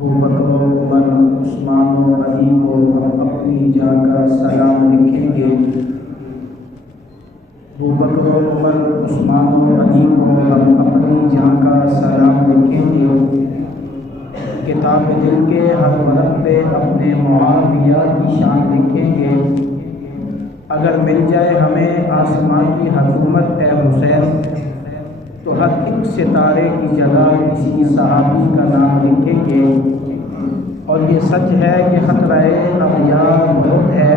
ابو بکر و عمر عثمان و علی کو ہم اپنی جا کا سلام لکھیں گے۔ ابو بکر و عمر عثمان و علی کو ہم اپنی جا کا سلام لکھیں گے۔ کتاب دل کے ہر ورق پہ اپنے معاویہ کی شان لکھیں گے۔ اگر مل جائے ہمیں آسمان کی حکومت اے حسین تو ہر ایک ستارے کی جگہ کسی صحابی کا نام لکھیں گے۔ اور یہ سچ ہے کہ خطرہ اغیار بہت ہے،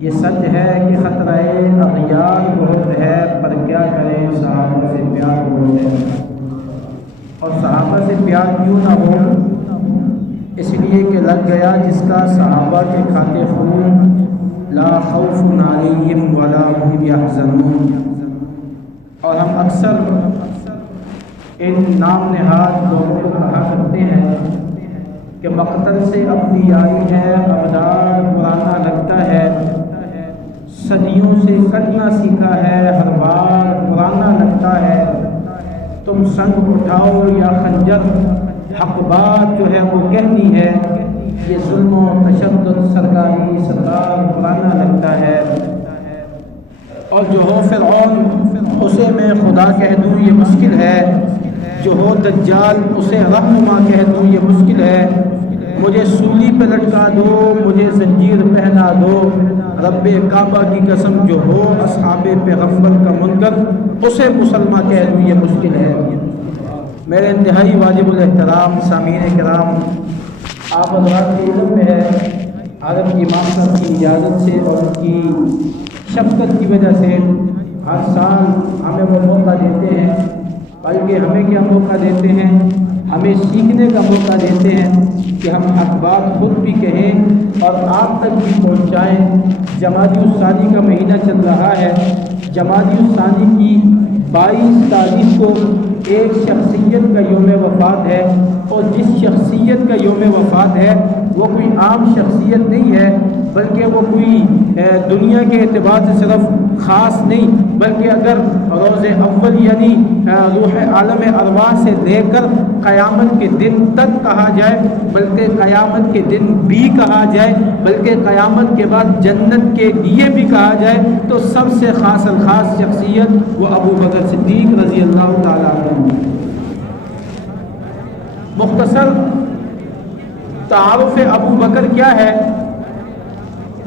یہ سچ ہے کہ خطرہ اغیار بہت ہے، پر کیا کریں صحابہ سے پیار بہت ہے۔ اور صحابہ سے پیار کیوں نہ ہو؟ اس لیے کہ لگ گیا جس کا صحابہ کے کھاتے خون، لا خوف علیہم ولا هم یحزنون۔ اور ہم اکثر ان نام نہاد لوگوں کو کہا کرتے ہیں کہ مقتل سے اپنی یاری ہے، ابدار پرانا لگتا ہے، صدیوں سے کٹنا سیکھا ہے، ہر بار پرانا لگتا ہے، تم سنگ اٹھاؤ یا خنجر، حق بات جو ہے وہ کہنی ہے، یہ ظلم و تشدد سرکاری سرکار پرانا لگتا ہے۔ اور جو ہو فرعون اسے میں خدا کہہ دوں یہ مشکل ہے، جو ہو دجال اسے رہنما کہہ دوں یہ مشکل ہے۔ مجھے سولی پہ لٹکا دو، مجھے زنجیر پہنا دو، رب کعبہ کی قسم جو ہو اصحاب پیغمبر کا منکر اسے مسلمہ کہہ دوں یہ مشکل ہے۔ میرے انتہائی واجب الاحترام سامعین کرام، آپ حضرات کے علم میں ہے عالم امام صاحب کی اجازت سے اور ان کی شفقت کی وجہ سے ہر سال ہمیں وہ موقع دیتے ہیں، بلکہ ہمیں کیا موقع دیتے ہیں، ہمیں سیکھنے کا موقع دیتے ہیں کہ ہم حق بات خود بھی کہیں اور آپ تک بھی پہنچائیں۔ جمادی الثانی کا مہینہ چل رہا ہے، جمادی الثانی کی 22 تاریخ کو ایک شخصیت کا یوم وفات ہے، اور جس شخصیت کا یوم وفات ہے وہ کوئی عام شخصیت نہیں ہے، بلکہ وہ کوئی دنیا کے اعتبار سے صرف خاص نہیں، بلکہ اگر روز اول یعنی روح عالم ارواح سے لے کر قیامت کے دن تک کہا جائے، بلکہ قیامت کے دن بھی کہا جائے، بلکہ قیامت کے بعد جنت کے لیے بھی کہا جائے، تو سب سے خاص الخاص شخصیت وہ ابو بکر صدیق رضی اللہ تعالیٰ عنہ۔ مختصر تعارف ابو بکر کیا ہے؟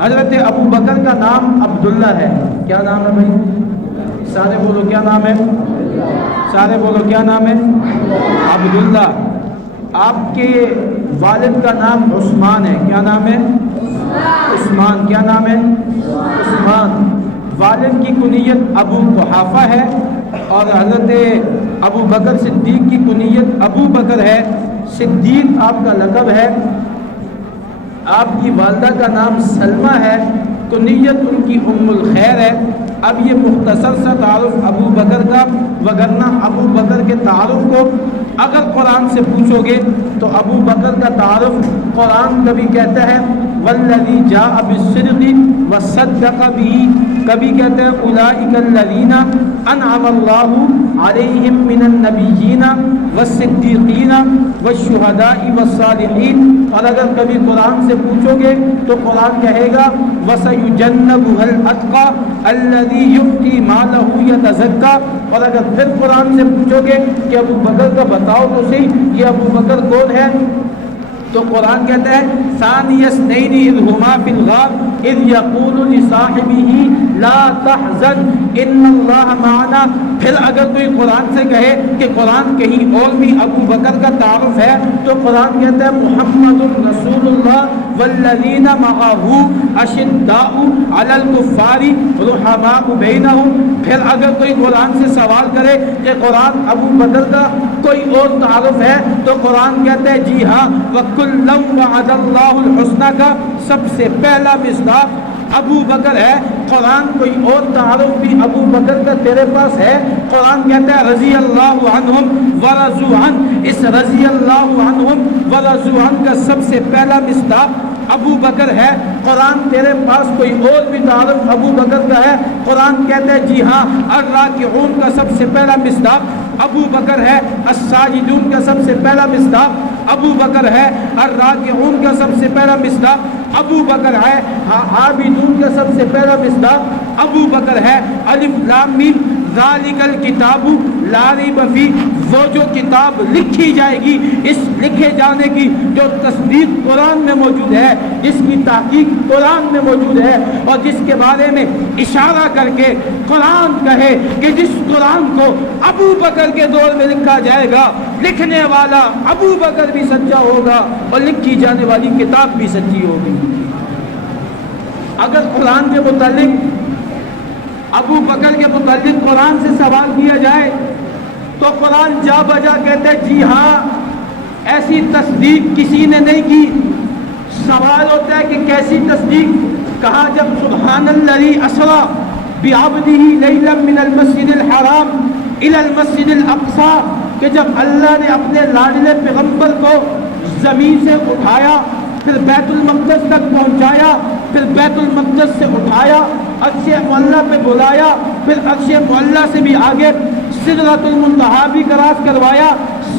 حضرت ابو بکر کا نام عبداللہ ہے۔ کیا نام ہے بھائی؟ سارے بولو کیا نام ہے؟ سارے بولو کیا نام ہے؟ عبداللہ۔ آپ کے والد کا نام عثمان ہے۔ کیا نام ہے؟ عثمان۔ کیا نام ہے؟ عثمان۔ والد کی کنیت ابو قحافہ ہے، اور حضرت ابو بکر صدیق کی کنیت ابو بکر ہے۔ صدیق آپ کا لقب ہے۔ آپ کی والدہ کا نام سلمہ ہے، کنیت ان کی ام الخیر ہے۔ اب یہ مختصر سا تعارف ابو بکر کا، وگرنہ ابو بکر کے تعارف کو اگر قرآن سے پوچھو گے تو ابو بکر کا تعارف قرآن کبھی کہتا ہے والذی جاء بالصدق وصدق به، کبھی کہتے ہیں اولئک الذین انعم اللہ علیہم من النبیین والصدیقین والشہداء والصالحین۔ اور اگر کبھی قرآن سے پوچھو گے تو قرآن کہے گا وَسَيُجَنَّبُهَا الْأَتْقَى الَّذِي يُؤْتِي مَالَهُ يَتَزَكَّى۔ اور اگر پھر قرآن سے پوچھو گے کہ ابو بکر کا بتاؤ تو صحیح یہ ابو بکر کون ہے، تو قرآن کہتا ہے ثانی اثنین اذ ہما فی الغار اذ یقول لصاحبہ لا تحزن ان اللہ معنا۔ پھر اگر کوئی قرآن سے کہے کہ قرآن کہیں اور بھی ابو بکر کا تعارف ہے تو قرآن کہتا ہے محمد رسول اللہ والذین معہ اشداء علی الکفار رحماء بینہم۔ پھر اگر کوئی قرآن سے سوال کرے کہ قرآن ابو بکر کا کوئی اور تعارف ہے تو قرآن کہتا ہے جی ہاں وَكُلًّا وَعَدَ اللَّهُ الْحُسْنَى کا سب سے پہلا مصداق ابو بکر ہے۔ قرآن کوئی اور تعارف بھی ابو بکر کا تیرے پاس ہے؟ قرآن کہتا ہے رضی اللہ عنہم ورضوا عنہ، اس رضی اللہ عنہم ورضوا عنہ کا سب سے پہلا مصداق ابو بکر ہے۔ قرآن تیرے پاس کوئی اور بھی تعارف ابو بکر کا ہے؟ قرآن کہتا ہے جی ہاں الراکعون کا سب سے پہلا مصداق ابو بکر ہے، الساجدون کا سب سے پہلا مصداق ابو بکر ہے، الراکعون کا سب سے پہلا مصداق ابو بکر ہے، عابدون کا سب سے پہلا مصداق ابو بکر ہے، الف لام میم ذالک الکتاب لا ریب فیہ، وہ جو کتاب لکھی جائے گی، اس لکھے جانے کی جو تصدیق قرآن میں موجود ہے، جس کی تحقیق قرآن میں موجود ہے، اور جس کے بارے میں اشارہ کر کے قرآن کہے کہ جس قرآن کو ابو بکر کے دور میں لکھا جائے گا، لکھنے والا ابو بکر بھی سچا ہوگا اور لکھی جانے والی کتاب بھی سچی ہوگی۔ اگر قرآن کے متعلق ابو بکر کے متعلق قرآن سے سوال کیا جائے تو قرآن جا بجا کہتے جی ہاں، ایسی تصدیق کسی نے نہیں کی۔ سوال ہوتا ہے کہ کیسی تصدیق؟ کہا جب سبحان الذی اسری بعبدہ لیلا من المسجد الحرام الی المسجد الاقصی، کہ جب اللہ نے اپنے لاڈلے پیغمبر کو زمین سے اٹھایا، پھر بیت المقدس تک پہنچایا، پھر بیت المقدس سے اٹھایا، عرش معلیٰ پہ بلایا، پھر عرش معلیٰ سے بھی آگے سدرۃ المنتہا بھی کراس کروایا،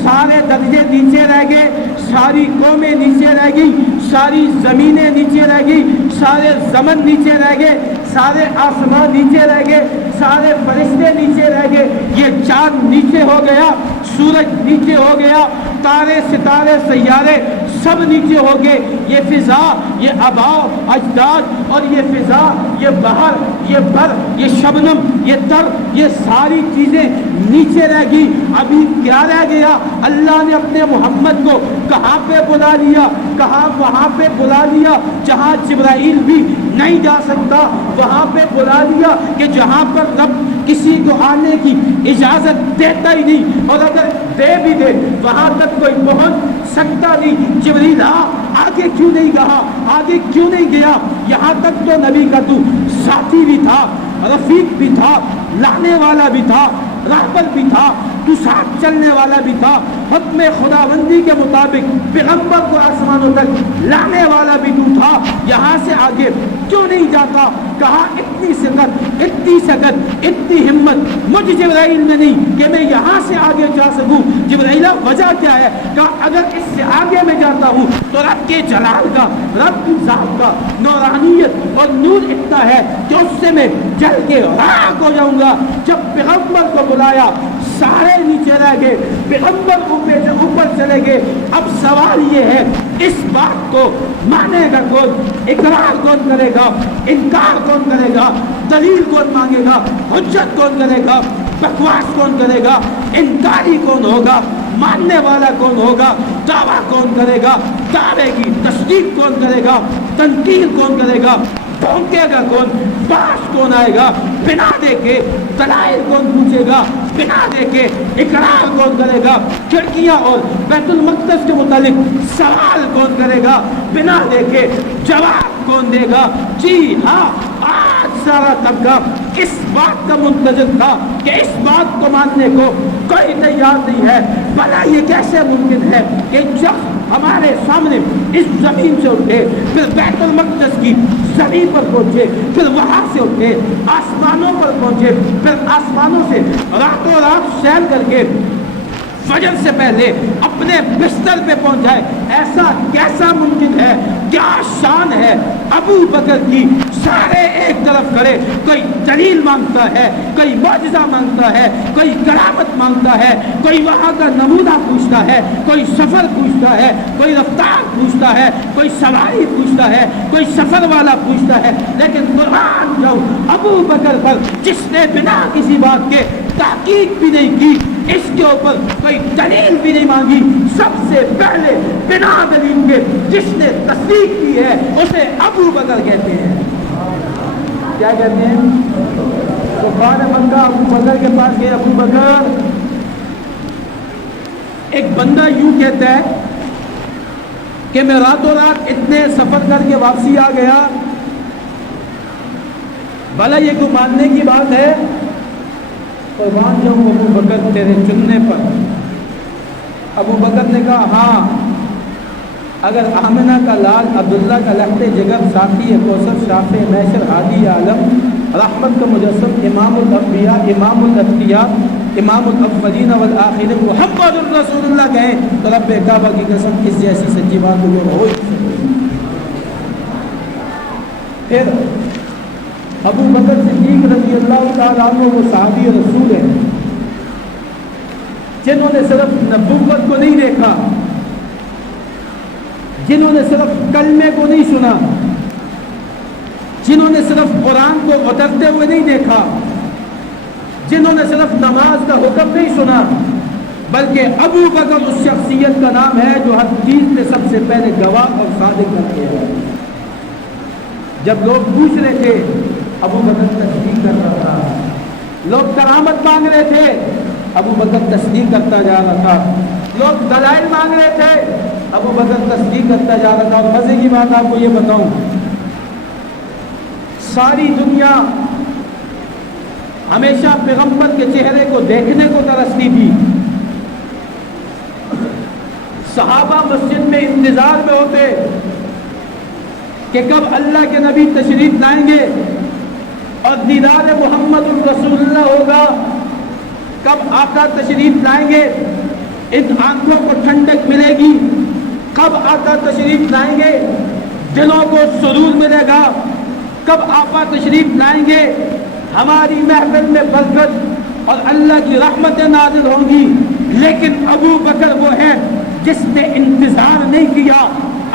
سارے درجے نیچے رہ گئے، ساری قومیں نیچے رہ گئی، ساری زمینیں نیچے رہ گئی، سارے زمن نیچے رہ گئے، سارے آسمان نیچے رہ گئے، سارے فرشتے نیچے رہ گئے، یہ چاند نیچے ہو گیا، سورج نیچے ہو گیا، تارے ستارے سیارے سب نیچے ہو گئے، یہ فضا، یہ آباء اجداد اور یہ فضا، یہ بحر، یہ بر، یہ شبنم، یہ تر، یہ ساری چیزیں نیچے رہ گئی۔ ابھی کیا رہ گیا؟ اللہ نے اپنے محمد کو کہاں پہ بلا لیا؟ کہاں؟ وہاں پہ بلا لیا جہاں جبرائیل بھی نہیں جا سکتا، وہاں پہ بلا لیا کہ جہاں پر رب کسی کو آنے کی اجازت دیتا ہی نہیں، اور اگر دے بھی دے وہاں تک کوئی پہنچ سکتا نہیں۔ جبریل آگے کیوں نہیں کہا؟ آگے کیوں نہیں گیا؟ یہاں تک تو نبی کا تو ساتھی بھی تھا، رفیق بھی تھا، لانے والا بھی تھا، رہبر بھی تھا، تو ساتھ چلنے والا بھی تھا، حکم خداوندی کے مطابق پیغمبر کو آسمانوں تک لانے والا بھی تو تھا، یہاں سے آگے کیوں نہیں جاتا؟ کہا اتنی سکت، اتنی سکت، اتنی ہمت مجھ جبرائیل میں نہیں کہ میں یہاں سے آگے جا سکوں۔ جبرائیل وجہ کیا ہے؟ کہا اگر اس سے آگے میں جاتا ہوں تو رب کے جلال کا، رب کی ذات کا نورانیت اور نور اتنا ہے کہ اس سے میں جل کے راک ہو جاؤں گا۔ جب پیغمبر کو بلایا سارے نیچے رہ گئے، پیغمبر اوپر چلے گئے۔ اب سوال یہ ہے اس بات کو مانے گا کون؟ اقرار کون کرے گا؟ انکار کون کرے گا؟ دلیل کون مانگے گا؟ حجت کون کرے گا؟ بکواس کون کرے گا؟ انکاری کون ہوگا؟ ماننے والا کون ہوگا؟ دعویٰ کون کرے گا؟ دعوے کی تصدیق کون کرے گا؟ تنقید کون کرے گا؟ پھونکے گا کون؟ باس کون آئے گا؟ بنا دے کے دلائل کون پوچھے گا؟ بنا دے کے اقرار کون کرے گا؟ کھڑکیاں اور بیت المقدس کے متعلق سوال کون کرے گا؟ بنا دے کے جواب کون دے گا؟ جی ہاں، آج سارا طبقہ اس بات کا منتظر تھا کہ اس بات کو ماننے کو کوئی تیار نہیں ہے۔ بھلا یہ کیسے ممکن ہے کہ شخص ہمارے سامنے اس زمین سے اٹھے، پھر بیت المقدس کی زمین پر پہنچے، پھر وہاں سے اٹھے آسمانوں پر پہنچے، پھر آسمانوں سے راتوں رات سیر کر کے فجر سے پہلے اپنے بستر پہ پہنچ جائے؟ ایسا کیسا ممکن ہے؟ کیا شان ہے ابو بکر کی؟ سارے ایک طرف کھڑے، کوئی دلیل مانگتا ہے، کوئی معجزہ مانگتا ہے، کوئی کرامت مانگتا ہے، کوئی وہاں کا نمونہ پوچھتا ہے، کوئی سفر پوچھتا ہے، کوئی رفتار پوچھتا ہے، کوئی سواری پوچھتا ہے، کوئی سفر والا پوچھتا ہے۔ لیکن قرآن جو ابو بکر پر جس نے بنا کسی بات کے تحقیق بھی نہیں کی، اس کے اوپر کوئی دلیل بھی نہیں مانگی، سب سے پہلے بنا دلیل کے جس نے تصدیق کی ہے اسے ابو بکر کہتے ہیں۔ کیا کہتے ہیں؟ سفارِ مکہ ابو بکر کے پاس گئے۔ ابو بکر، ایک بندہ یوں کہتا ہے کہ میں راتوں رات اتنے سفر کر کے واپسی آ گیا، بھلا یہ کوئی ماننے کی بات ہے؟ قربان جاؤں ابو بکر تیرے چننے پر۔ ابو بکر نے کہا ہاں، اگر آمنہ کا لال، عبداللہ کا لحد جگر، ساتھی کوثر، شافع نیشر، ہادی عالم، رحمت کا مجسم، امام الانبیاء، امام الاتقیاء، امام الاولین والآخرین محمد الرسول اللہ کہیں تو رب کعبہ کی قسم اس جیسی سچی بات کو ہو ہی نہیں۔ پھر ابو بکر صدیق رضی اللہ تعالیٰ عنہ وہ صحابی رسول ہیں جنہوں نے صرف نبوت کو نہیں دیکھا، جنہوں نے صرف کلمے کو نہیں سنا، جنہوں نے صرف قرآن کو اترتے ہوئے نہیں دیکھا، جنہوں نے صرف نماز کا حکم نہیں سنا، بلکہ ابو بکر اس شخصیت کا نام ہے جو ہر چیز میں سب سے پہلے گواہ اور صادق کرتے ہیں۔ جب لوگ پوچھ رہے تھے ابو بکر تصدیق کرتا تھا، لوگ کرامت مانگ رہے تھے ابو بکر تصدیق کرتا جا رہا تھا، لوگ دلائل مانگ رہے تھے ابو بکر تصدیق کرتا جا رہا تھا۔ اور مزے کی بات آپ کو یہ بتاؤں، ساری دنیا ہمیشہ پیغمبر کے چہرے کو دیکھنے کو ترستی تھی، صحابہ مسجد میں انتظار میں ہوتے کہ کب اللہ کے نبی تشریف لائیں گے اور دیدار محمد الرسول اللہ ہوگا، کب آقا تشریف لائیں گے، ان آنکھوں کو ٹھنڈک ملے گی، کب آقا تشریف لائیں گے دلوں کو سرور ملے گا، کب آقا تشریف لائیں گے ہماری محفل میں برکت اور اللہ کی رحمتیں نازل ہوں گی۔ لیکن ابو بکر وہ ہے جس نے انتظار نہیں کیا،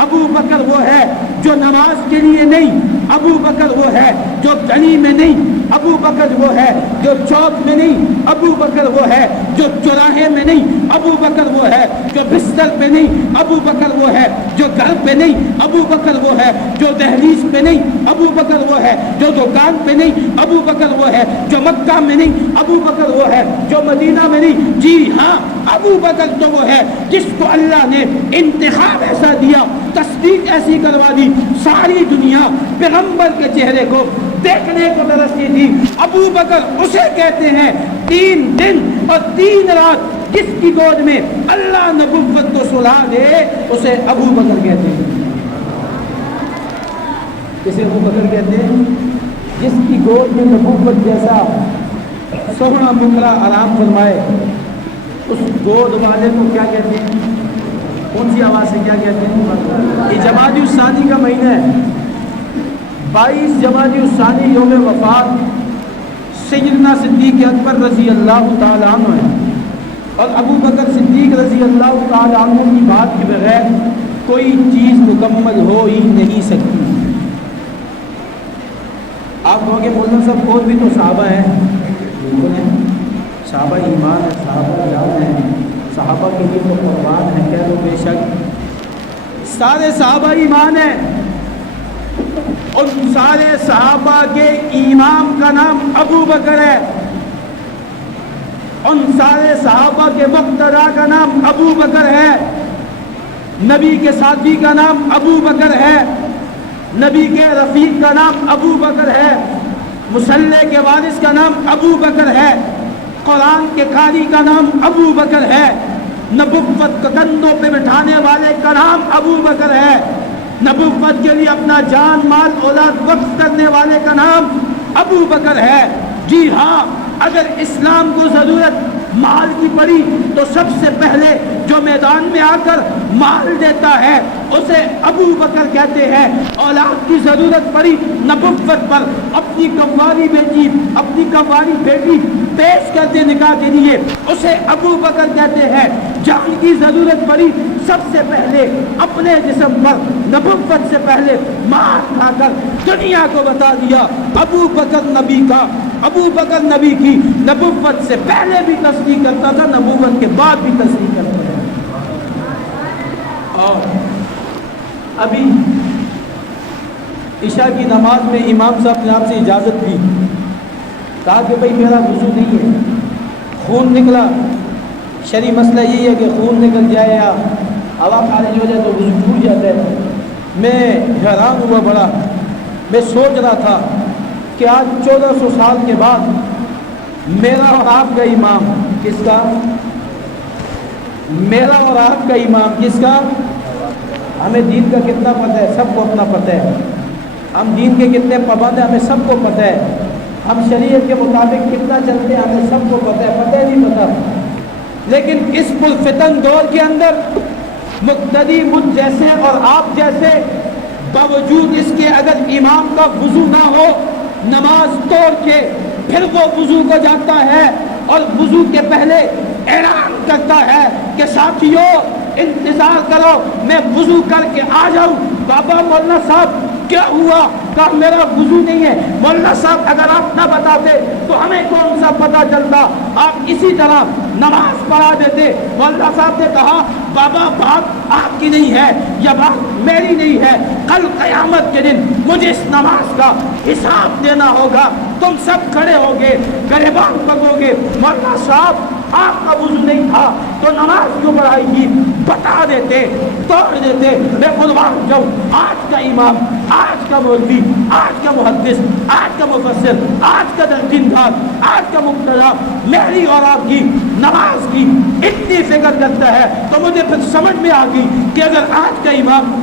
ابو بکر وہ ہے جو نماز کے لیے نہیں، ابو بکر وہ ہے جو گلی میں نہیں، ابو بکر وہ ہے جو چوک میں نہیں، ابو بکر وہ ہے جو چوراہے میں نہیں، ابو بکر وہ ہے جو بستر پہ نہیں، ابو بکر وہ ہے جو گھر پہ نہیں، ابو بکر وہ ہے جو دہلیز پہ نہیں، ابو بکر وہ ہے جو دکان پہ نہیں، ابو بکر وہ ہے جو مکہ میں نہیں، ابو بکر وہ ہے جو مدینہ میں نہیں۔ جی ہاں، ابو بکر تو وہ ہے جس کو اللہ نے انتخاب ایسا دیا، تصدیق ایسی کروا دی، ساری دنیا پیغمبر کے چہرے کو دیکھنے کو ترستی تھی۔ ابو بکر اسے کہتے ہیں 3 دن اور 3 رات جس کی گود میں اللہ نبوت کو سلا دے اسے ابو بکر کہتے ہیں۔ اسے ابو بکر کہتے ہیں جس کی گود میں نبوت جیسا سونا ممرا آرام فرمائے، اس گود والے کو کیا کہتے ہیں؟ کون سی آواز سے کیا کہتے ہیں؟ یہ جمادی الثانی کا مہینہ ہے، 22 جمادی الثانی یوم وفات سیدنا صدیق اکبر رضی اللہ تعالیٰ عنہ ہے، اور ابو بکر صدیق رضی اللہ تعالیٰ عنہ کی بات کے بغیر کوئی چیز مکمل ہو ہی نہیں سکتی۔ آپ کہو گے مولانا صاحب اور بھی تو صحابہ ہیں، بالکل ہیں، صحابہ ایمان ہے، صحابہ جان ہے، صحابہ کے لیے تو قربان ہے، کہہ لو بے شک سارے صحابہ ایمان ہیں۔ ان سارے صحابہ کے امام کا نام ابو بکر ہے، ان سارے صحابہ کے مقتدی کا نام ابو بکر ہے، نبی کے ساتھی کا نام ابو بکر ہے، نبی کے رفیق کا نام ابو بکر ہے، مصلی کے وارث کا نام ابو بکر ہے، قرآن کے قاری کا نام ابو بکر ہے، نبوت کو کندھوں پہ بٹھانے والے کا نام ابو بکر ہے، نبوت کے لیے اپنا جان مال اولاد وقف کرنے والے کا نام ابو بکر ہے۔ جی ہاں، اگر اسلام کو ضرورت مال کی پڑی تو سب سے پہلے جو میدان میں آ کر مال دیتا ہے اسے ابو بکر کہتے ہیں۔ اولاد کی ضرورت پڑی نبوت پر، اپنی کنواری بیٹی اپنی کنواری بیٹی پیش کرتے نکاح کے لیے اسے ابو بکر کہتے ہیں۔ جان کی ضرورت پڑی سب سے پہلے اپنے جسم پر نبوت سے پہلے مار کھا کر دنیا کو بتا دیا ابو بکر نبی کا، ابو بکر نبی کی نبوت سے پہلے بھی تصدیق کرتا تھا، نبوت کے بعد بھی تصدیق کرتا تھا۔ اور ابھی عشاء کی نماز میں امام صاحب نے آپ سے اجازت دی، کہا کہ بھائی میرا وضو نہیں ہے، خون نکلا، شرعی مسئلہ یہی ہے کہ خون نکل جائے یا ہوا خارج ہو جائے تو وضو ٹوٹ جاتا ہے۔ میں حیران ہوا بڑا، میں سوچ رہا تھا کہ آج 1400 سال کے بعد میرا اور آپ کا امام کس کا؟ میرا اور آپ کا امام کس کا؟ ہمیں دین کا کتنا پتہ ہے، سب کو اپنا پتہ ہے، ہم دین کے کتنے پابند ہیں ہمیں سب کو پتہ ہے۔ ہم شریعت کے مطابق کتنا چلتے ہیں ہمیں سب کو پتہ ہے، پتہ نہیں پتہ، لیکن اس پرفتن دور کے اندر مقتدی مجھ جیسے اور آپ جیسے باوجود اس کے اگر امام کا وضو نہ ہو نماز توڑ کے پھر وہ وضو کو جاتا ہے اور وضو کے پہلے اعلان کرتا ہے کہ ساتھیو انتظار کرو میں وضو کر کے آ جاؤں. بابا مولانا صاحب کیا ہوا؟ کہا میرا وضو نہیں ہے. مولانا صاحب اگر آپ نہ بتاتے تو ہمیں کون سا پتہ چلتا؟ آپ اسی طرح نماز پڑھا دیتے. مولانا صاحب نے کہا بابا بات آپ کی نہیں ہے، یہ بات میری نہیں ہے، کل قیامت کے دن مجھے اس نماز کا حساب دینا ہوگا. تم سب کھڑے ہوگے گریبان پکو گے مولانا صاحب آپ کا وضو نہیں تھا تو نماز کیوں پڑھائی تھی؟ بتا دیتے، توڑ دیتے. میں قربان جاؤں آج کا امام، آج کا مولوی، آج کا محدث، آج کا مفسر، آج کا دیندار، آج کا مقتدی میری اور آپ کی نماز کی اتنی فکر کرتا ہے تو مجھے پھر سمجھ میں آ گئی کہ اگر آج کا امام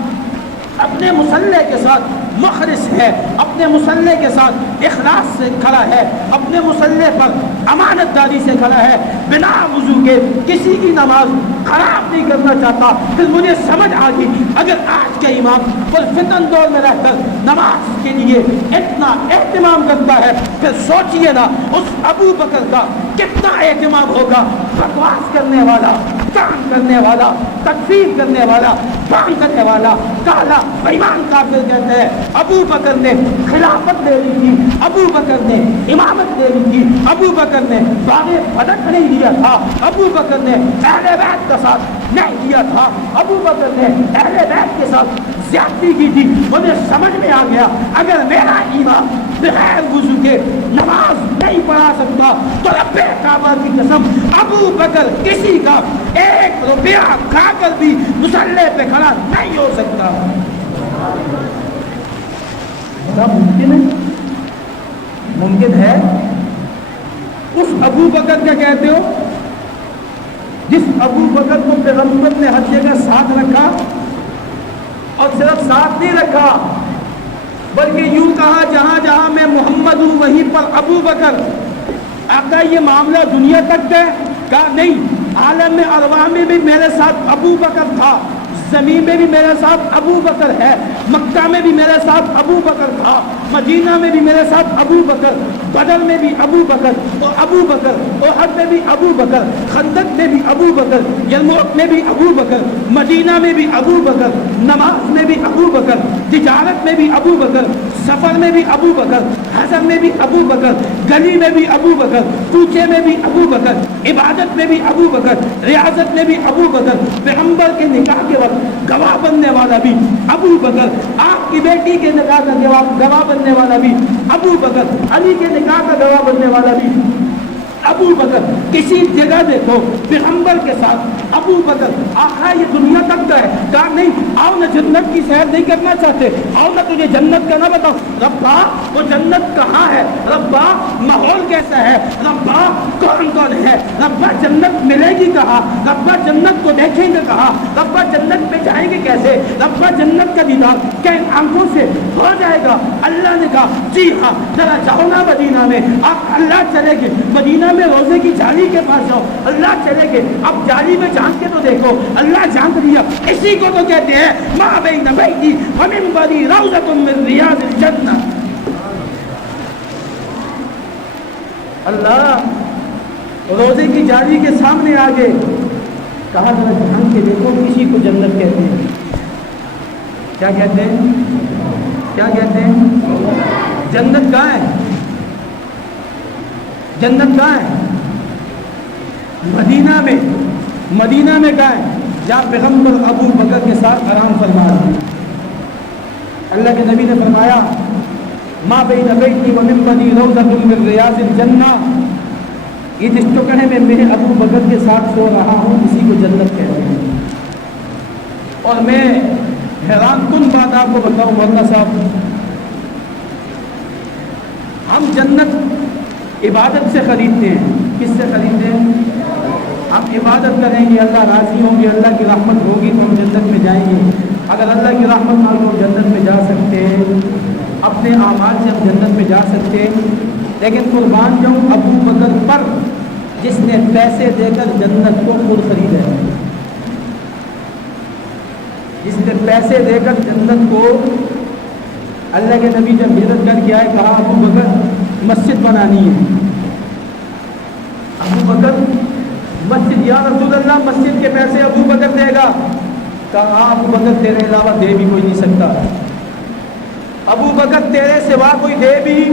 اپنے مصلح کے ساتھ مخلص ہے، اپنے مصلح کے ساتھ اخلاص سے کھڑا ہے، اپنے مصلح پر امانت داری سے کھڑا ہے، بنا وضو کے کسی کی نماز خراب نہیں کرنا چاہتا، پھر مجھے سمجھ آ گئی اگر آج کا امام پرفتن دور میں رہ کر نماز کے لیے اتنا اہتمام کرتا ہے پھر سوچئے نا اس ابو بکر کا کتنا اہتمام ہوگا. بکواس کرنے والا، کام کرنے والا، تکفیر کرنے والا، کام کرنے والا، کالا بےایمان کافر کہتے ہیں. ابو بکر نے خلافت لے لی تھی، ابو بکر نے امامت لے لی تھی، ابو بکر نے باغ بدر نہیں دیا تھا، ابو بکر نے اہل بیت کا ساتھ نہیں دیا تھا، ابو بکر نے اہل بیت کے ساتھ زیادتی کی تھی. مجھے سمجھ میں آ گیا اگر میرا امام بغیر وضو کے نماز نہیں پڑھا سکتا تو رب کعبہ کی قسم ابو بکر کسی کا 1 روپیہ کھا کر بھی مصلح پہ کھڑا نہیں ہو سکتا. کیا ممکن ہے؟ ممکن ہے. اس ابو بکر کیا کہتے ہو جس ابو بکر کو پیغمبر نے ہر جگہ ساتھ رکھا اور صرف ساتھ نہیں رکھا بلکہ یوں کہا جہاں جہاں میں محمد ہوں وہیں پر ابو بکر. آقا یہ معاملہ دنیا تک ہے؟ کہا نہیں، عالم ارواح میں بھی میرے ساتھ ابو بکر تھا، زمین میں بھی میرے ساتھ ابو بکر ہے، مکہ میں بھی میرے ساتھ ابو بکر تھا، مدینہ میں بھی میرے ساتھ ابو بکر، بدر میں بھی ابو بکر، اور ابو بکر احد میں بھی ابو بکر، خندق میں بھی ابو بکر، یرموک میں بھی ابو بکر، مدینہ میں بھی ابو بکر، نماز میں بھی ابو بکر، تجارت میں بھی ابو بکر، سفر میں بھی ابو بکر، حضر میں بھی ابو بکر، گلی میں بھی ابو بکر، کوچے میں بھی ابو بکر، عبادت میں بھی ابو بکر، ریاضت میں بھی ابو بکر، پیغمبر کے نکاح کے وقت گواہ بننے والا بھی ابو بکر، آپ کی بیٹی کے نکاح کا گواہ بننے والا بھی ابو بکر، علی کے نکاح کا گواہ بننے والا بھی ابو بکر. کسی جگہ دیکھو پیغمبر کے ساتھ ابو بکر. آقا یہ دنیا تک کا ہے؟ کہا نہیں، آؤ نہ جنت کی سیر نہیں کرنا چاہتے، آؤ نہ تجھے جنت کا نہ بتاؤ. ربا وہ جنت کہاں ہے؟ ربا ماحول کیسا ہے؟ ربا کون کون ہے؟ ربا جنت ملے گی کہاں؟ ربا جنت کو دیکھیں گے کہاں؟ ربا جنت میں جائیں گے کیسے؟ ربا جنت کا دیدار کیا ان آنکھوں سے ہو جائے گا؟ اللہ نے کہا جی ہاں ذرا جاؤ نا مدینہ میں. آپ اللہ چلے گے مدینہ میں روزے کی جالی کے پاس جاؤ، اللہ چلے گے. اب جالی میں جھانک کے تو دیکھو، اللہ جھانک لیا. اسی کو تو کہتے ہیں ما بین بیتی و منبری روضۃ من ریاض الجنہ. اللہ روزے کی جالی کے سامنے آگے کہا ذرا جھانک کے دیکھو، کسی کو جنت کہتے ہیں. کیا کہتے ہیں؟ کیا کہتے ہیں؟ جنت کہاں ہے؟ جنت کہاں ہے؟ مدینہ میں. مدینہ میں کہاں ہے؟ جہاں پیغمبر ابو بکر کے ساتھ آرام فرما رہے ہیں. اللہ کے نبی نے فرمایا ما بین بیتی و منبری روضۃ من ریاض الجنہ. یہ جس ٹکڑے میں میرے ابو بکر کے ساتھ سو رہا ہوں اسی کو جنت کہتے ہیں. اور میں حیران کن بات آپ کو بتاؤں مولانا صاحب، ہم جنت عبادت سے خریدتے ہیں. کس سے خریدتے ہیں؟ ہم عبادت کریں گے، اللہ راضی ہوں گے، اللہ کی رحمت ہوگی تو ہم جنت میں جائیں گے. اگر اللہ کی رحمت نہ ہو تو جنت میں جا سکتے ہیں، اپنے اعمال سے ہم جنت میں جا سکتے ہیں. لیکن قربان جاؤں ابو بکر پر جس نے پیسے دے کر جنت کو خود خریدا ہے، جس نے پیسے دے کر جنت کو، اللہ کے نبی جب ہجرت کر کے آئے کہا ابو بکر مسجد بنانی ہے، ابو بکر مسجد، یا رسول اللہ مسجد کے پیسے ابو بکر دے گا، کہا ابو بکر تیرے علاوہ دے بھی کوئی نہیں سکتا، ابو بکر تیرے سوا کوئی دے بھی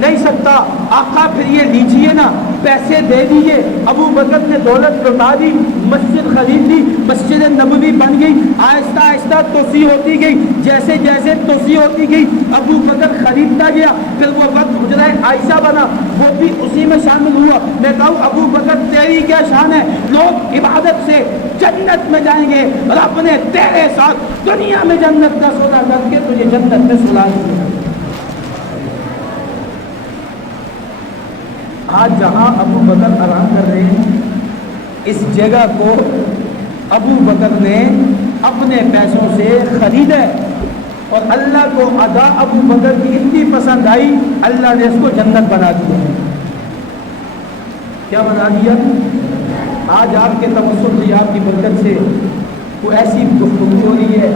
نہیں سکتا، آقا پھر یہ لیجئے نا، پیسے دے دیجئے۔ ابو بکر نے دولت لوٹا دی، مسجد خرید لی، مسجد نبوی بن گئی، آہستہ آہستہ توسیع ہوتی گئی، جیسے جیسے توسیع ہوتی گئی ابو بکر خریدتا گیا، پھر وہ وقت حجرہ عائشہ بنا، وہ بھی اسی میں شامل ہوا۔ میں کہوں ابو بکر تیری کیا شان ہے، لوگ عبادت سے جنت میں جائیں گے، رب نے تیرے ساتھ دنیا میں جنت کا سودا کر کے تجھے جنت میں سلا دیا۔ آج جہاں ابو بکر آرام کر رہے ہیں، اس جگہ کو ابو بکر نے اپنے پیسوں سے خریدا اور اللہ کو ادا ابو بکر کی اتنی پسند آئی، اللہ نے اس کو جنت بنا دیا۔ کیا بنا دیا؟ آج آپ کے توسل سے، آپ کی برکت سے کوئی ایسی گفتگو ہو رہی ہے،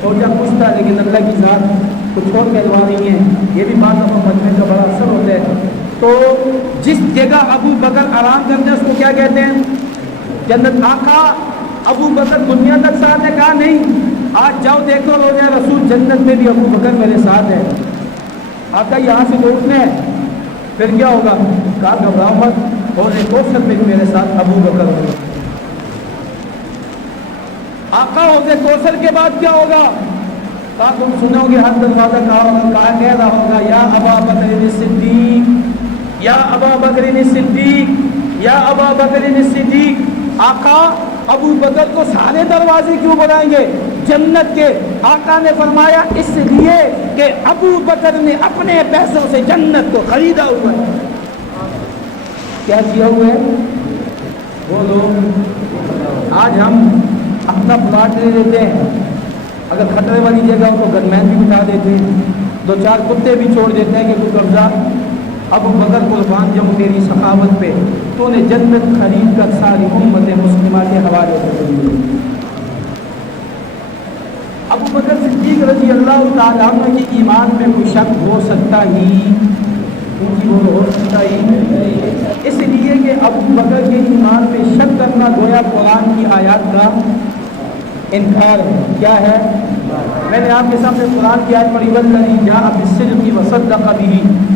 سوچا کچھ تھا لیکن اللہ کی ذات کچھ اور کہلوا رہی ہے، یہ بھی بات ہمیں سمجھنے کا بڑا اثر ہوتا ہے۔ تو جس جگہ ابو بکر آرام کرتے ہیں اس کو کیا کہتے ہیں؟ جنت۔ آقا ابو بکر دنیا تک ساتھ ہے؟ کہا نہیں، آج جاؤ دیکھو روزہ رسول جنت میں بھی ابو بکر میرے ساتھ ہے۔ آقا یہاں سے اٹھنا ہے، پھر کیا ہوگا؟ کہا گھبراؤ مت، روزے کوثر میں بھی میرے ساتھ ابو بکر ہوگا۔ آقا روزے کوثر کے بعد کیا ہوگا؟ کہا تم سنو گے ہر دروازہ کہا ہوگا، کہا کہہ رہا ہوگا یا ابا بکر صدیق، یا ابا بکر صدیق، یا ابا بکر صدیق۔ آقا ابو بکر کو سارے دروازے کیوں بنائیں گے جنت کے؟ آقا نے فرمایا اس لیے کہ ابو بکر نے اپنے پیسوں سے جنت کو خریدا ہوا ہے۔ کیا کیا ہوا ہے؟ بولو۔ آج ہم اپنا پلاٹ لے لیتے ہیں، اگر خطرے والی جگہ ہو تو گنمین بھی بٹھا دیتے ہیں، دو چار کتے بھی چھوڑ دیتے ہیں کہ کوئی قبضہ۔ ابو بکر قربان جاؤں تیری سخاوت پہ، تو نے جنت خرید کر ساری امت مسلمہ کے حوالے کر دی۔ ابو بکر صدیق رضی اللہ تعالیٰ عنہ کے ایمان میں کوئی شک ہو سکتا ہی ہو سکتا ہی، اس لیے کہ ابو بکر کے ایمان میں شک کرنا گویا قرآن کی آیات کا انکار ہے۔ کیا ہے؟ میں نے آپ کے سامنے قرآن کی آیت پڑھی، والذی جاء بالصدق وصدق بہ۔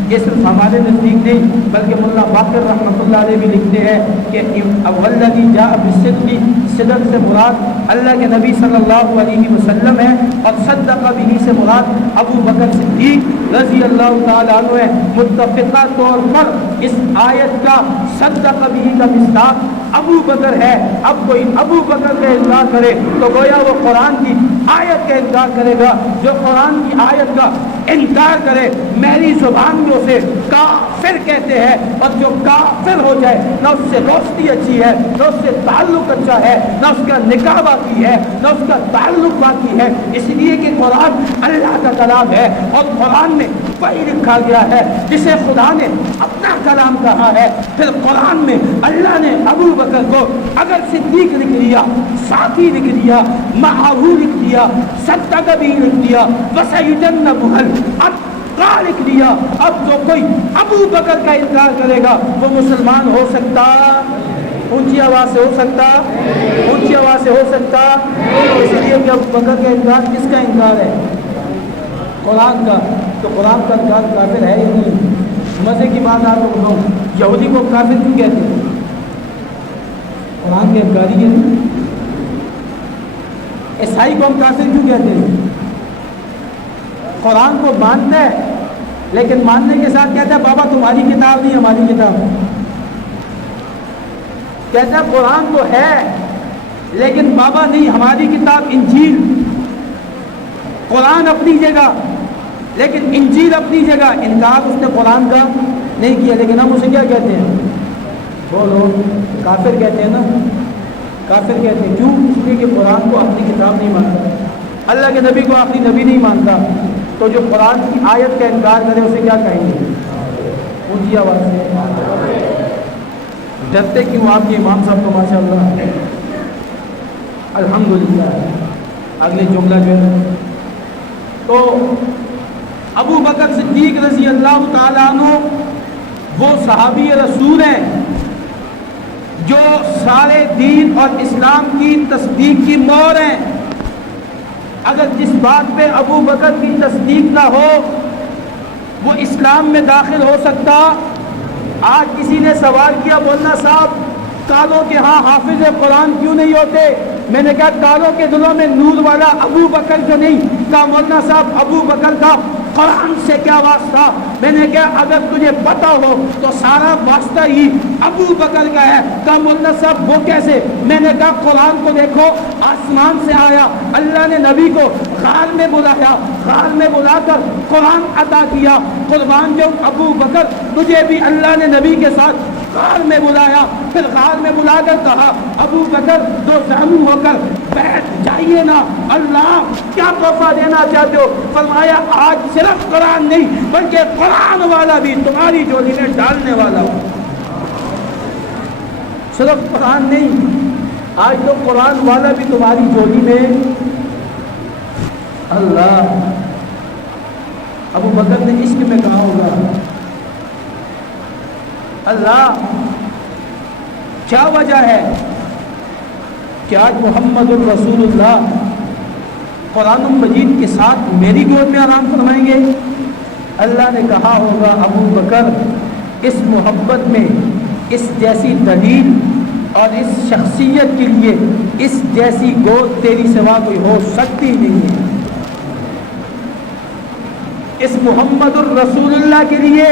یہ صرف ہمارے نزدیک نہیں بلکہ مولانا باقر رحمۃ اللہ علیہ بھی لکھتے ہیں کہ والذی جاء بالصدق، صدق سے مراد اللہ کے نبی صلی اللہ علیہ وسلم ہے، اور صدق بہ سے مراد ابو بکر صدیق رضی اللہ تعالیٰ عنہ ہے۔ متفقہ طور پر اس آیت کا صدق بہ کا مصداق ابو بکر ہے۔ اب کوئی ابو بکر کا انکار کرے تو گویا وہ قرآن کی آیت کا انکار کرے گا۔ جو قرآن کی آیت کا انکار کرے میری زبان میں اسے کافر کہتے ہیں، اور جو کافر ہو جائے نہ اس سے دوستی اچھی ہے، نہ اس سے تعلق اچھا ہے، نہ اس کا نکاح باقی ہے، نہ اس کا تعلق باقی ہے، اس لیے کہ قرآن اللہ کا کلام ہے، اور قرآن میں وہی لکھا گیا ہے جسے خدا نے اپنا کلام کہا ہے۔ پھر قرآن میں اللہ نے ابو بکر کو اگر صدیق لکھ لیا، ساتھی لکھ لیا، معاہو لکھ لیا، صدق بھی لکھ لیا، وسیجنبها الاتقى لکھ لیا، اب جو کوئی ابو بکر کا انکار کرے گا وہ مسلمان ہو سکتا؟ اونچی آواز سے ہو سکتا؟ اونچی آواز سے ہو سکتا؟ اس لیے کہ ابو بکر کا انکار کس کا انکار ہے؟ قرآن کا۔ تو قرآن کا انکار کافر ہے ہی نہیں۔ مزے کی بات آپ کو بتاؤں، یہودی کو کافر کیوں کہتے ہیں؟ قرآن کے انکاری ہے۔ عیسائی کو ہم کافر کیوں کہتے ہیں؟ قرآن کو مانتا ہے لیکن ماننے کے ساتھ کہتا ہے بابا تمہاری کتاب نہیں ہماری کتاب۔ کہتا ہے قرآن تو ہے لیکن بابا نہیں ہماری کتاب انجیل۔ قرآن اپنی جگہ لیکن انجیل اپنی جگہ، انکار اس نے قرآن کا نہیں کیا، لیکن ہم اسے کیا کہتے ہیں؟ بولو، کافر کہتے ہیں نا، کافر کہتے ہیں۔ کیوں؟ اس لیے کہ قرآن کو اپنی کتاب نہیں مانتا، اللہ کے نبی کو آخری نبی نہیں مانتا۔ تو جو قرآن کی آیت کا انکار کرے اسے کیا کہیں گے؟ اونچی آواز سے ڈرتے کیوں آپ کے امام صاحب تو ماشاءاللہ الحمدللہ. اگلے جملہ جو ہے تو ابو بکر صدیق رضی اللہ تعالیٰ عنہ وہ صحابی رسول ہیں جو سارے دین اور اسلام کی تصدیق کی مور ہیں. اگر جس بات پہ ابو بکر کی تصدیق نہ ہو وہ اسلام میں داخل ہو سکتا؟ آج کسی نے سوال کیا مولانا صاحب کالوں کے ہاں حافظ قرآن کیوں نہیں ہوتے؟ میں نے کہا کالوں کے دلوں میں نور والا ابو بکر جو نہیں. کہا مولانا صاحب ابو بکر کا قرآن سے کیا واسطہ؟ میں نے کہا اگر تجھے پتا ہو تو سارا واسطہ ہی ابو بکر کا ہے. کہا مولانا صاحب وہ کیسے؟ میں نے کہا قرآن کو دیکھو، آسمان سے آیا، اللہ نے نبی کو غار میں بلایا، غار میں بلا کر قرآن عطا کیا. قربان جو ابو بکر تجھے بھی اللہ نے نبی کے ساتھ غار میں بلایا، پھر غار میں بلا کر کہا ابو بکر دو زانو ہو کر بیٹھ جائیے نا، اللہ کیا تحفہ دینا چاہتے ہو؟ فرمایا آج صرف قرآن نہیں بلکہ قرآن والا بھی تمہاری جھولی میں ڈالنے والا ہو. صرف قرآن نہیں، آج تو قرآن والا بھی تمہاری جھولی میں. اللہ ابو بکر نے عشق میں کہا ہوگا اللہ کیا وجہ ہے کہ آج محمد الرسول اللہ قرآن مجید کے ساتھ میری گود میں آرام فرمائیں گے؟ اللہ نے کہا ہوگا ابو بکر اس محبت میں اس جیسی دلیل اور اس شخصیت کے لیے اس جیسی گود تیری سوا کوئی ہو سکتی نہیں ہے. اس محمد الرسول اللہ کے لیے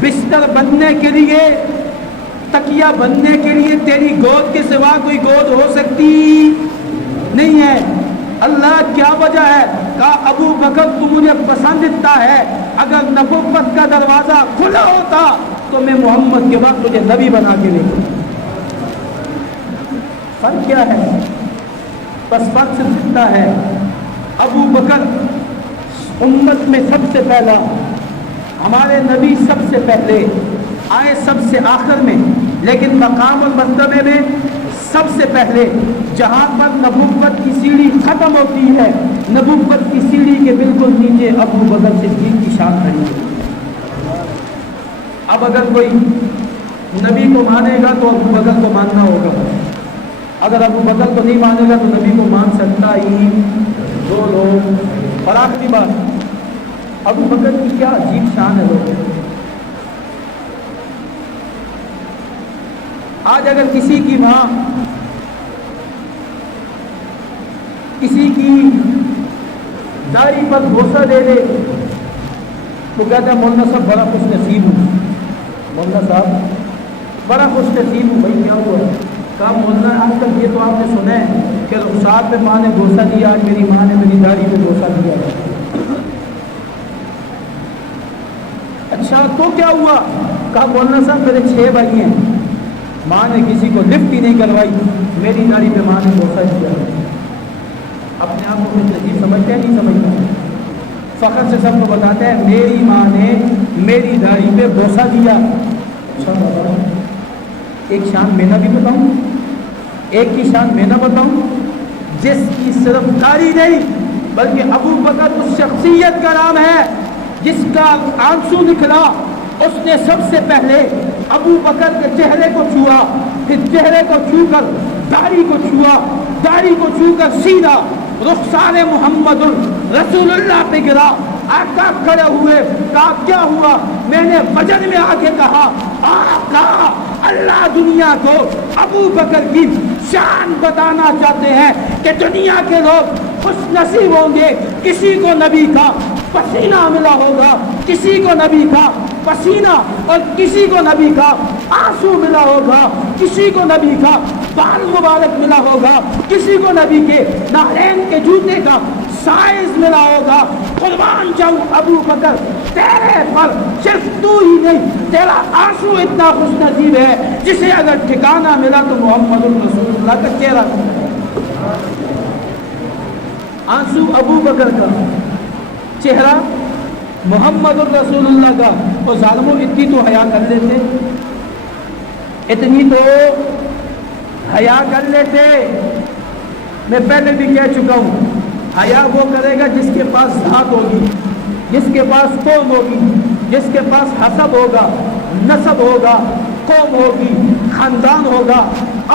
بستر بننے کے لیے، تکیہ بننے کے لیے تیری گود کے سوا کوئی گود ہو سکتی نہیں ہے. اللہ کیا وجہ ہے؟ کہا ابو بکر تو مجھے پسند اتنا ہے، اگر نبوت کا دروازہ کھلا ہوتا تو میں محمد کے بعد تجھے نبی بنا کے لے گا. فرق کیا ہے؟ بس فرق صرف اتنا ہے ابو بکر امت میں سب سے پہلا، ہمارے نبی سب سے پہلے آئے سب سے آخر میں، لیکن مقام اور مرتبے میں سب سے پہلے. جہاں پر نبوت کی سیڑھی ختم ہوتی ہے نبوت کی سیڑھی کے بالکل نیچے ابو بکر صدیق کی شان کھڑی ہے. اب اگر کوئی نبی کو مانے گا تو ابو بکر کو ماننا ہوگا، اگر ابو بکر کو نہیں مانے گا تو نبی کو مان سکتا ہی دو لوگ. اور آخری بات ابو بکر کی کیا عجیب شان ہے لوگ. آج اگر کسی کی ماں کسی کی داڑھی پر بوسہ دے دے تو کہتا ہے مولانا صاحب بڑا خوش نصیب ہوں، مولانا صاحب بڑا خوش نصیب ہوں. بھائی کیا ہوا؟ کہا مولانا آج تک یہ تو آپ نے سنا ہے کہ رخسار پہ ماں نے بوسہ دیا، آج میری ماں نے میری داڑھی پہ بوسہ دیا. اچھا تو کیا ہوا؟ کہا مولانا صاحب میرے 6 بھائی ہیں، ماں نے کسی کو لفٹ ہی نہیں کروائی، میری داڑھی پہ ماں نے بوسہ دیا. اپنے آپ کو کچھ عجیب سمجھتے ہیں؟ نہیں سمجھتا. فخر سے سب کو بتاتے ہیں میری ماں نے میری داڑھی پہ بوسہ دیا. اچھا بابا ایک شان میں نہ بھی بتاؤں، ایک کی شان میں نہ بتاؤں جس کی صرف داڑھی نہیں بلکہ ابو بکر اس شخصیت کا نام ہے جس کا آنسو نکلا اس نے سب سے پہلے ابو بکر کے چہرے کو چھوا، پھر چہرے کو چھو کر داڑھی کو چھوا، داڑھی کو چھو کر سیدھا رخسار محمد رسول اللہ پہ گرا. آقا کھڑے ہوئے، کہا کیا ہوا؟ میں نے وجن میں آ کے کہا آقا اللہ دنیا کو ابو بکر کی شان بتانا چاہتے ہیں کہ دنیا کے لوگ خوش نصیب ہوں گے. کسی کو نبی کا پسینہ ملا ہوگا، کسی کو نبی کا پسینہ اور کسی کو نبی کا آنسو ملا ہوگا، کسی کو نبی کا بال مبارک ملا ہوگا، کسی کو نبی کے نالین کے جوتے کا سائز ملا ہوگا. قربان جاؤں ابو بکر تیرے پر صرف تو ہی نہیں تیرا آنسو اتنا خوش نصیب ہے جسے اگر ٹھکانہ ملا تو محمد رسول اللہ کا چہرہ. آنسو ابو بکر کا، چہرہ محمد الرسول اللہ کا، وہ ظالموں اتنی تو حیا کر لیتے، اتنی تو حیا کر لیتے۔ میں پہلے بھی کہہ چکا ہوں، حیا وہ کرے گا جس کے پاس ذات ہوگی، جس کے پاس قوم ہوگی، جس کے پاس حسب ہوگا، نسب ہوگا، قوم ہوگی، خاندان ہوگا،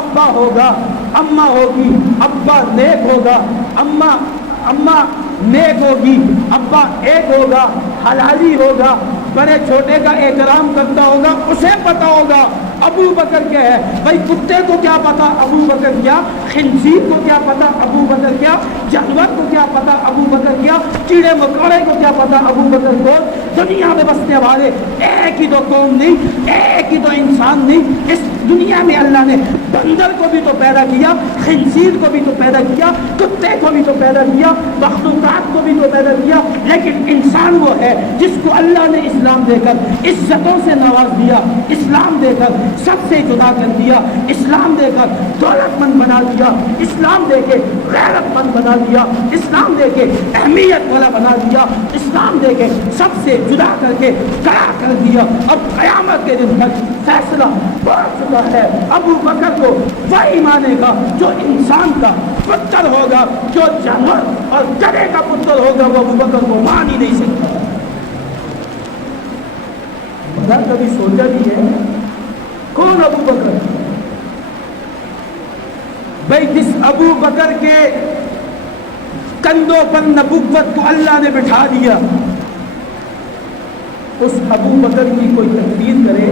ابا ہوگا، اماں ہوگی، ابا نیک ہوگا، اماں نیک ہوگی، ابا ایک ہوگا، حلالی ہوگا، بڑے چھوٹے کا احترام کرتا ہوگا، اسے پتا ہوگا ابو بکر کیا ہے۔ بھائی کتے کو کیا پتا ابو بکر کیا، خنزیر کو کیا پتا ابو بکر کیا، جانور کو کیا پتا ابو بکر کیا، کیڑے مکوڑے کو کیا پتا ابو بکر کو۔ دنیا میں بسنے والے ایک ہی تو قوم نہیں، ایک ہی تو انسان نہیں، اس دنیا میں اللہ نے بندر کو بھی تو پیدا کیا، خنزیر کو بھی تو پیدا کیا، کتے کو بھی تو پیدا کیا، مخلوقات کو بھی تو پیدا کیا، لیکن انسان وہ ہے جس کو اللہ نے اسلام دے کر عزتوں سے نواز دیا، اسلام دے کر سب سے جدا کر دیا، اسلام دے کر دولت مند بنا دیا، اسلام دے کے غیرت مند بنا دیا، اسلام دے کے اہمیت والا بنا دیا، اسلام دے کے سب سے جدا کر کے کڑا کر دیا۔ اب قیامت کے دن تک فیصلہ پہنچ چکا ہے، ابو بکر کو وہی مانے گا جو انسان کا پتر ہوگا، جو جانور اور گدھے کا پتر ہوگا وہ ابو بکر کو مان ہی نہیں سکتا۔ مگر کبھی سوچا بھی ہے کون ابو بکر؟ بھائی جس ابو بکر کے کندھوں پر نبوت کو اللہ نے بٹھا دیا، اس ابو بکر کی کوئی تقریر کرے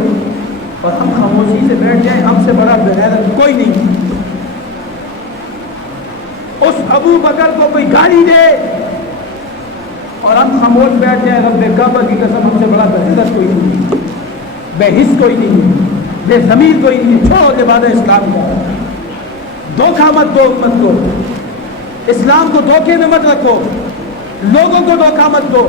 اور ہم خاموشی سے بیٹھ جائیں، ہم سے بڑا بغیرت کوئی نہیں۔ اس ابو بکر کو کوئی گالی دے اور ہم خاموش بیٹھ جائیں، رب کعبہ کی قسم ہم سے بڑا بغیرت کوئی نہیں، بے حس کوئی نہیں، بے ضمیر کوئی نہیں۔ چھوڑو لبادہ اسلام کا، دھوکہ مت دو امت کو، اسلام کو دھوکے میں مت رکھو، لوگوں کو دھوکہ مت دو۔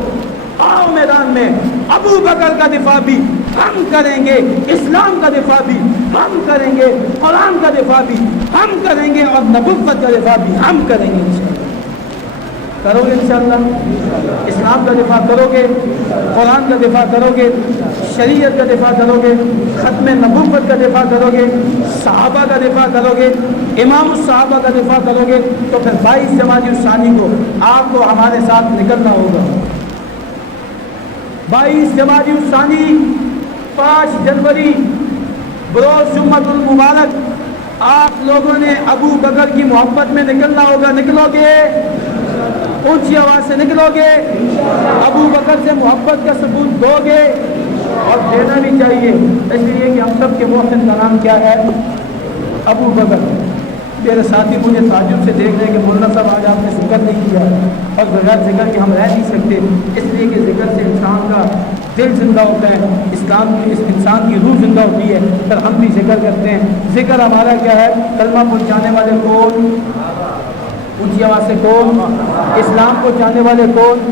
آؤ میدان میں، ابو بکر کا دفاع بھی ہم کریں گے، اسلام کا دفاع بھی ہم کریں گے، قرآن کا دفاع بھی ہم کریں گے، اور نبوت کا دفاع بھی ہم کریں گے انشاءاللہ۔ کرو گے انشاءاللہ؟ اسلام کا دفاع کرو گے، قرآن کا دفاع کرو گے، شریعت کا دفاع کرو گے، ختم نبوت کا دفاع کرو گے، صحابہ کا دفاع کرو گے، امام الصحابہ کا دفاع کرو گے، تو پھر 22 جمادی الثانی کو آپ کو ہمارے ساتھ نکلنا ہوگا۔ 22 جمادی الثانی 5 جنوری بروز جمعۃ المبارک آپ لوگوں نے ابو بکر کی محبت میں نکلنا ہوگا۔ نکلو گے؟ اونچی آواز سے نکلو گے؟ ابو بکر سے محبت کا ثبوت دو گے؟ اور دینا بھی چاہیے، اس لیے کہ ہم سب کے محسن کا نام کیا ہے؟ ابو بکر۔ میرے ساتھی مجھے تعجب سے دیکھ رہے ہیں کہ مولانا صاحب آج آپ نے ذکر نہیں کیا، اور بغیر ذکر کے ہم رہ نہیں سکتے، اس لیے کہ ذکر سے انسان کا دل زندہ ہوتا ہے، اسلام کی اس انسان کی روح زندہ ہوتی ہے، پھر ہم بھی ذکر کرتے ہیں۔ ذکر ہمارا کیا ہے؟ کلمہ پہنچانے والے کون؟ اونچی آواز سے کون؟ اسلام کو جاننے والے کون؟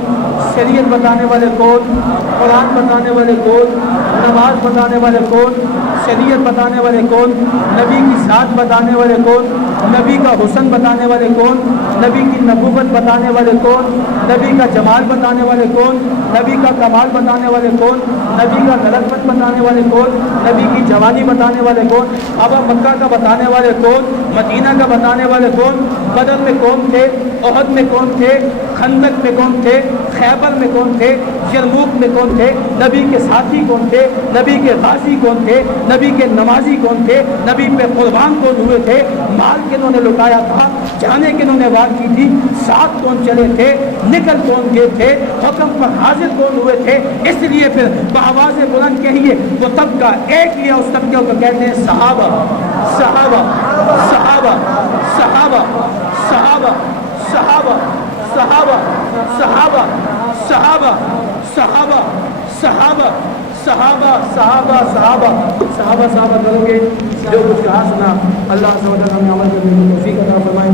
شریعت بتانے والے کون؟ قرآن بتانے والے کون؟ نماز بتانے والے کون؟ شریعت بتانے والے کون؟ نبی کی ذات بتانے والے کون؟ نبی کا حسن بتانے والے کون؟ نبی کی نبوت بتانے والے کون؟ نبی کا جمال بتانے والے کون؟ نبی کا کمال بتانے والے کون؟ نبی کا غلط بتانے والے کون؟ نبی کی جوانی بتانے والے کون؟ ابا مکہ کا بتانے والے کون؟ مدینہ کا بتانے والے کون؟ بدر میں کون تھے؟ احد میں کون تھے؟ خندق میں کون تھے؟ خیبر میں کون تھے؟ یرموک میں کون تھے؟ نبی کے ساتھی کون تھے؟ نبی کے غازی کون تھے؟ نبی کے نمازی کون تھے؟ نبی پہ قربان کون ہوئے تھے؟ مال کنہوں نے لٹایا تھا؟ جانے کنہوں نے وار کی تھی؟ ساتھ کون چلے تھے؟ نکل کون گئے تھے؟ حکم پر حاضر کون ہوئے تھے؟ اس لیے پھر بآواز بلند کہیے، وہ طبقہ ایک لیا، اس طبقے کو کہتے ہیں صحابہ۔ صحابہ صحابہ صحابہ صحابہ صحابہ صحابہ صحابہ صحابہ صحابہ صحابہ صحابہ صحابہ صحابہ صحابہ صحابہ کرو گے۔ جو کچھ کہا سنا اللہ سبحانہ و تعالیٰ ہمیں عمل کرنے کی توفیق عطا فرمائے۔